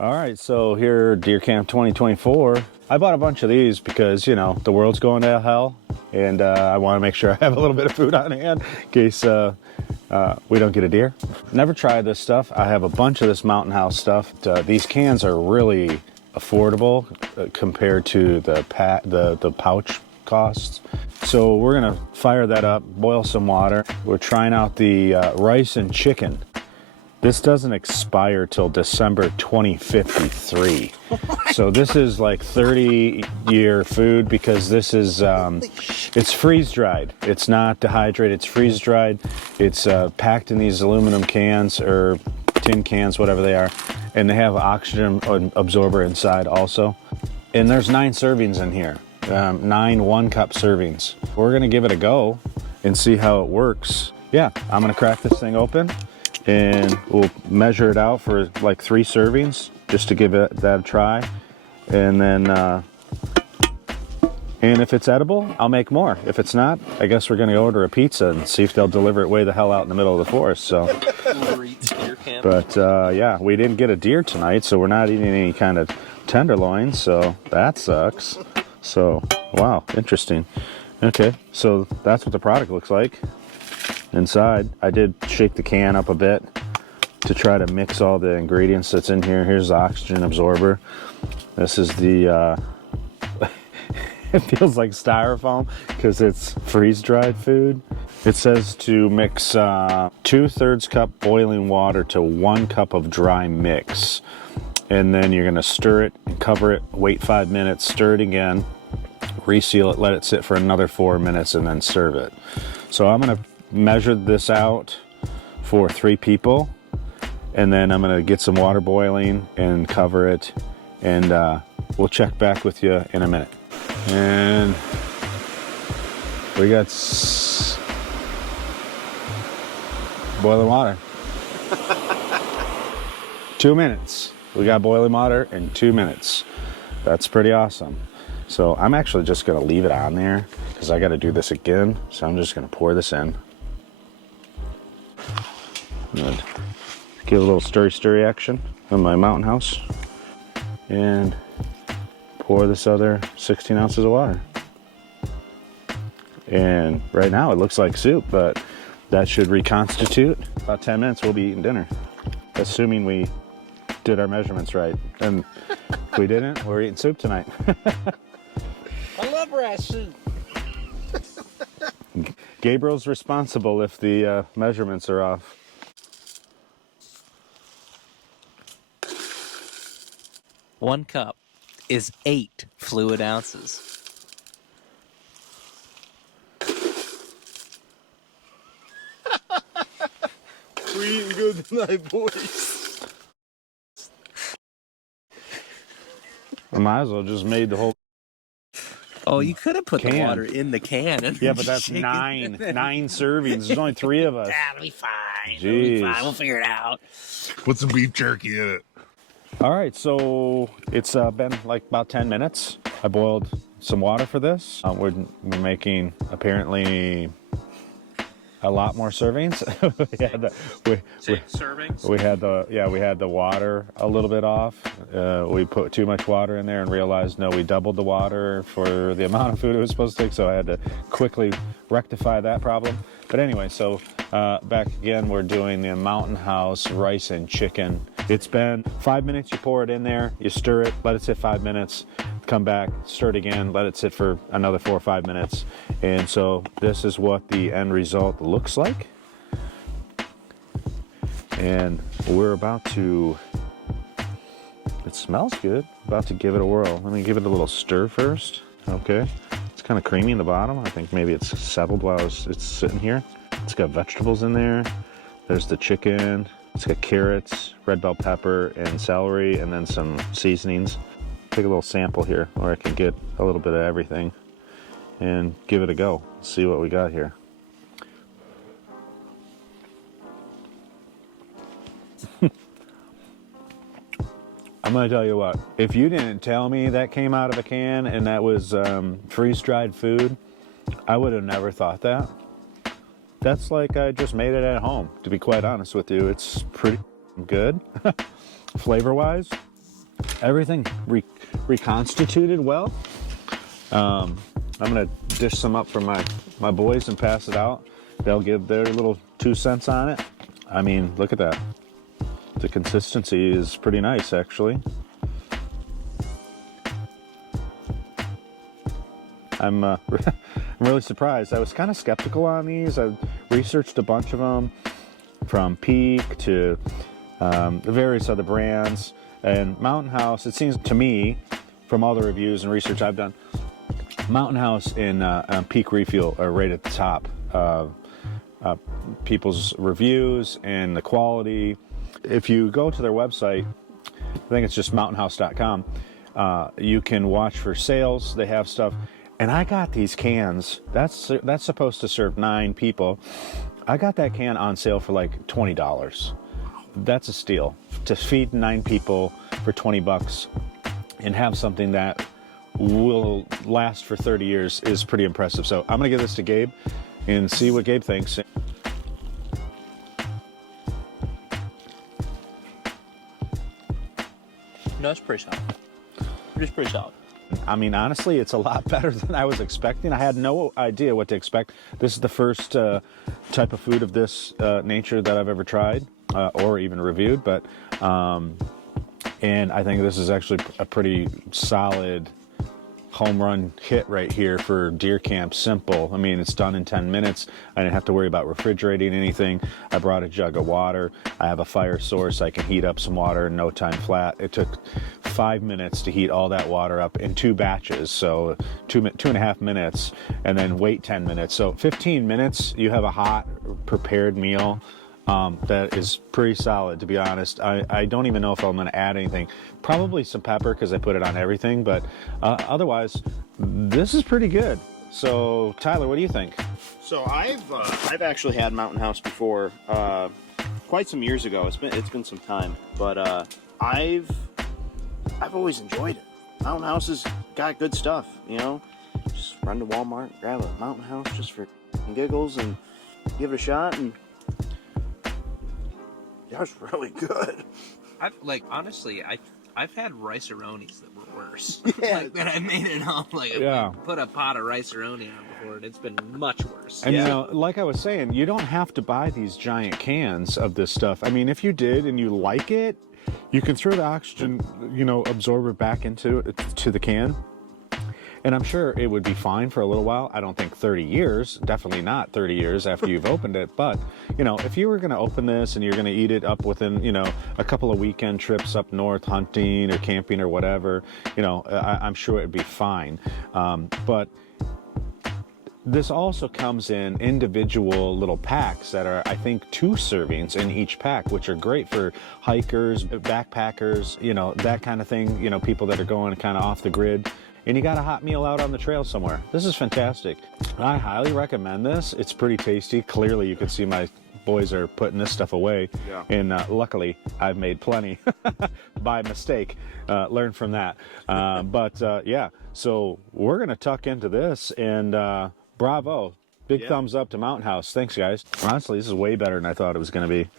All right, so here, Deer Camp 2024. I bought a bunch of these because, you know, the world's going to hell, and I want to make sure I have a little bit of food on hand in case we don't get a deer. Never tried this stuff. I have a bunch of this Mountain House stuff. These cans are really affordable compared to the pouch costs. So we're gonna fire that up, boil some water. We're trying out the rice and chicken. This doesn't expire till December 2053. So this is like 30-year food because this is, it's freeze-dried. It's not dehydrated, it's freeze-dried. It's packed in these aluminum cans or tin cans, whatever they are. And they have oxygen absorber inside also. And there's 9 servings in here, 9 1-cup servings. We're gonna give it a go and see how it works. Yeah, I'm gonna crack this thing open and we'll measure it out for like 3 servings just to give it that a try. And then, and if it's edible, I'll make more. If it's not, I guess we're gonna order a pizza and see if they'll deliver it way the hell out in the middle of the forest, so. But yeah, we didn't get a deer tonight, so we're not eating any kind of tenderloin, so that sucks. So, wow, interesting. Okay, so that's what the product looks like. Inside, I did shake the can up a bit to try to mix all the ingredients that's in here. Here's the oxygen absorber. This is the, it feels like styrofoam because it's freeze-dried food. It says to mix 2/3 cup boiling water to 1 cup of dry mix. And then you're gonna stir it and cover it, wait 5 minutes, stir it again, reseal it, let it sit for another 4 minutes, and then serve it. So I'm gonna measure this out for 3 people, and then I'm gonna get some water boiling and cover it, and we'll check back with you in a minute. And we got boiling water. 2 minutes. We got boiling water in 2 minutes. That's pretty awesome. So I'm actually just gonna leave it on there because I gotta do this again. So I'm just gonna pour this in. And give a little stirry action on my Mountain House. And pour this other 16 ounces of water. And right now it looks like soup, but that should reconstitute. About 10 minutes we'll be eating dinner. Assuming we did our measurements right. And if we didn't, we're eating soup tonight. I love rice soup. Gabriel's responsible if the measurements are off. One cup is 8 fluid ounces. We're eating good tonight, boys. I might as well just made the whole. Oh, you could have put the Can. water in the can. And Yeah, but that's shake it. 9 servings. There's only 3 of us. That'll be fine. It'll Jeez. be fine. We'll figure it out. Put some beef jerky in it. All right, so it's been like about 10 minutes. I boiled some water for this. We're making apparently a lot more servings. Servings? We had the water a little bit off. We put too much water in there and realized, no, we doubled the water for the amount of food it was supposed to take, so I had to quickly rectify that problem. But anyway, so back again, we're doing the Mountain House rice and chicken. It's been 5 minutes, you pour it in there, you stir it, let it sit 5 minutes, come back, stir it again, let it sit for another 4 or 5 minutes. And so this is what the end result looks like. And we're about to, it smells good, about to give it a whirl. Let me give it a little stir first. Okay, it's kind of creamy in the bottom. I think maybe it's settled while it's sitting here. It's got vegetables in there. There's the chicken. It's got carrots, red bell pepper, and celery, and then some seasonings. Take a little sample here, or I can get a little bit of everything and give it a go. See what we got here. I'm gonna tell you what, if you didn't tell me that came out of a can and that was freeze-dried food, I would have never thought that. That's like I just made it at home, to be quite honest with you. It's pretty good, flavor-wise. everything reconstituted well. I'm gonna dish some up for my boys and pass it out. They'll give their little 2 cents on it. I mean, look at that. The consistency is pretty nice, actually. I'm I'm really surprised. I was kind of skeptical on these. I researched a bunch of them, from Peak to various other brands. And Mountain House, it seems to me, from all the reviews and research I've done, Mountain House and Peak Refuel are right at the top of people's reviews and the quality. If you go to their website, I think it's just mountainhouse.com, you can watch for sales. They have stuff. And I got these cans. That's supposed to serve 9 people. I got that can on sale for like $20. That's a steal. To feed 9 people for $20 and have something that will last for 30 years is pretty impressive. So I'm gonna give this to Gabe and see what Gabe thinks. No, it's pretty solid. It's pretty solid. I mean, honestly, it's a lot better than I was expecting. I had no idea what to expect. This is the first type of food of this nature that I've ever tried or even reviewed. But and I think this is actually a pretty solid home run hit right here for deer camp. Simple. I mean, it's done in 10 minutes. I didn't have to worry about refrigerating anything. I brought a jug of water. I have a fire source. I can heat up some water in no time flat. It took 5 minutes to heat all that water up in 2 batches. So 2.5 minutes, and then wait 10 minutes. So 15 minutes, you have a hot prepared meal. That is pretty solid, to be honest. I don't even know if I'm going to add anything. Probably some pepper because I put it on everything, but otherwise, this is pretty good. So, Tyler, what do you think? So I've actually had Mountain House before, quite some years ago. It's been some time, but I've always enjoyed it. Mountain House has got good stuff, you know. Just run to Walmart, grab a Mountain House just for giggles, and give it a shot, and that was really good. I've had rice-a-ronis that were worse. Yeah. Like that I made it home. Like Yeah. I put a pot of rice-a-roni on before, and it's been much worse. And you know, like I was saying, you don't have to buy these giant cans of this stuff. I mean, if you did and you like it, you can throw the oxygen, absorber back into the can. And I'm sure it would be fine for a little while. I don't think 30 years, definitely not 30 years after you've opened it. But, if you were going to open this and you're going to eat it up within, a couple of weekend trips up north hunting or camping or whatever, I'm sure it'd be fine. But this also comes in individual little packs that are, I think, 2 servings in each pack, which are great for hikers, backpackers, that kind of thing, people that are going kind of off the grid. And you got a hot meal out on the trail somewhere. This is fantastic. I highly recommend this. It's pretty tasty. Clearly, you can see my boys are putting this stuff away. Yeah. And luckily, I've made plenty by mistake. Learn from that. Yeah, so we're going to tuck into this. And bravo. Big thumbs up to Mountain House. Thanks, guys. Honestly, this is way better than I thought it was going to be.